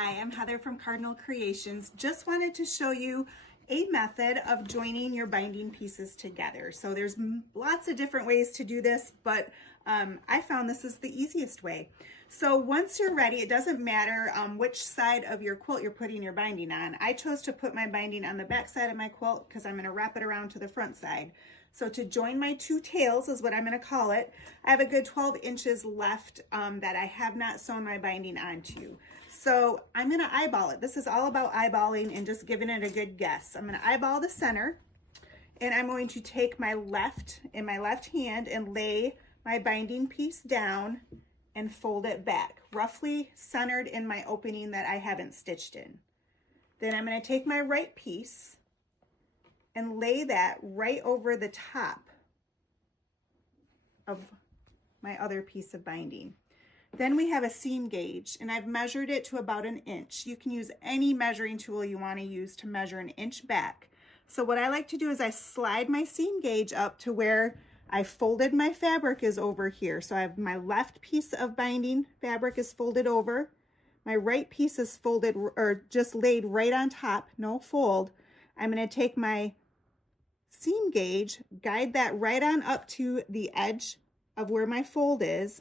Hi, I'm Heather from Cardinal Creations. Just wanted to show you a method of joining your binding pieces together. So there's lots of different ways to do this, but I found this is the easiest way. So once you're ready, it doesn't matter which side of your quilt you're putting your binding on. I chose to put my binding on the back side of my quilt because I'm going to wrap it around to the front side. So to join my two tails is what I'm going to call it. I have a good 12 inches left that I have not sewn my binding onto. So I'm going to eyeball it. This is all about eyeballing and just giving it a good guess. I'm going to eyeball the center, and I'm going to take my left hand and lay my binding piece down and fold it back, roughly centered in my opening that I haven't stitched in. Then I'm going to take my right piece and lay that right over the top of my other piece of binding. Then we have a seam gauge, and I've measured it to about 1 inch. You can use any measuring tool you want to use to measure 1 inch back. So what I like to do is I slide my seam gauge up to where I folded my fabric is over here. So I have my left piece of binding fabric is folded over. My right piece is folded or just laid right on top, no fold. I'm going to take my seam gauge, guide that right on up to the edge of where my fold is.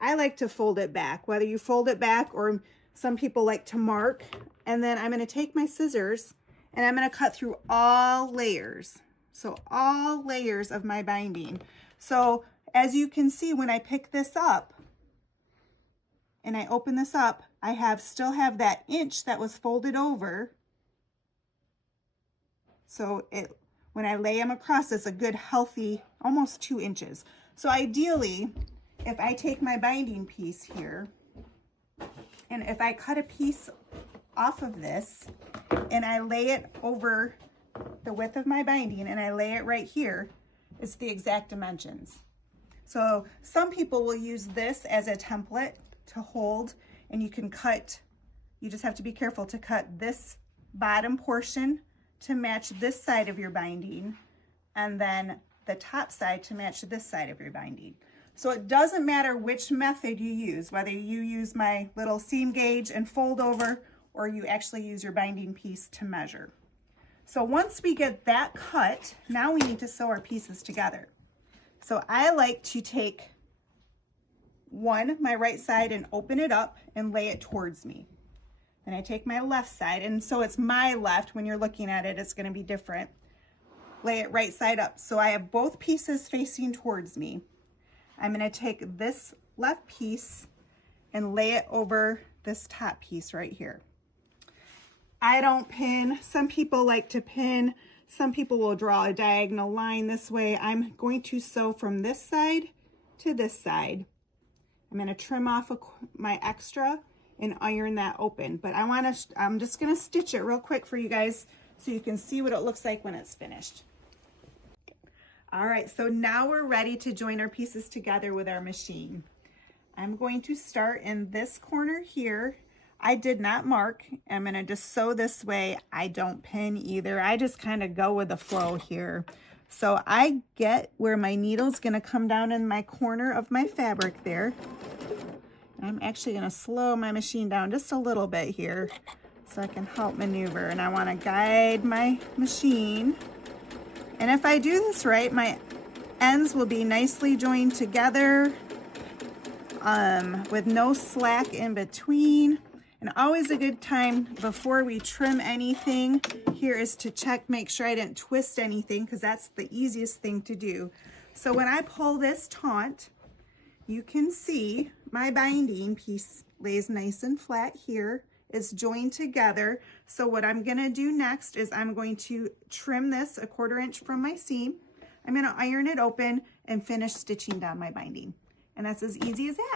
I like to fold it back, whether you fold it back or some people like to mark. And then I'm going to take my scissors and I'm going to cut through all layers. So all layers of my binding. So as you can see, when I pick this up and I open this up, I still have that inch that was folded over. So when I lay them across, it's a good healthy, almost 2 inches. So ideally, if I take my binding piece here, and if I cut a piece off of this, and I lay it over the width of my binding, and I lay it right here, it's the exact dimensions. So some people will use this as a template to hold, and you can cut, you just have to be careful to cut this bottom portion to match this side of your binding, and then the top side to match this side of your binding. So it doesn't matter which method you use, whether you use my little seam gauge and fold over, or you actually use your binding piece to measure. So once we get that cut, now we need to sew our pieces together. So I like to take my right side and open it up and lay it towards me. Then I take my left side, and so it's my left. When you're looking at it, it's going to be different. Lay it right side up. So I have both pieces facing towards me. I'm going to take this left piece and lay it over this top piece right here. I don't pin. Some people like to pin. Some people will draw a diagonal line this way. I'm going to sew from this side to this side. I'm going to trim off my extra and iron that open. But I'm just going to stitch it real quick for you guys so you can see what it looks like when it's finished. All right, so now we're ready to join our pieces together with our machine. I'm going to start in this corner here. I did not mark. I'm going to just sew this way. I don't pin either. I just kind of go with the flow here. So I get where my needle's going to come down in my corner of my fabric there. And I'm actually going to slow my machine down just a little bit here so I can help maneuver. And I want to guide my machine. And if I do this right, my ends will be nicely joined together with no slack in between. And always a good time before we trim anything here is to check, make sure I didn't twist anything, because that's the easiest thing to do. So when I pull this taunt, you can see my binding piece lays nice and flat here. It's joined together. So what I'm going to do next is I'm going to trim this 1/4 inch from my seam. I'm going to iron it open and finish stitching down my binding. And that's as easy as that.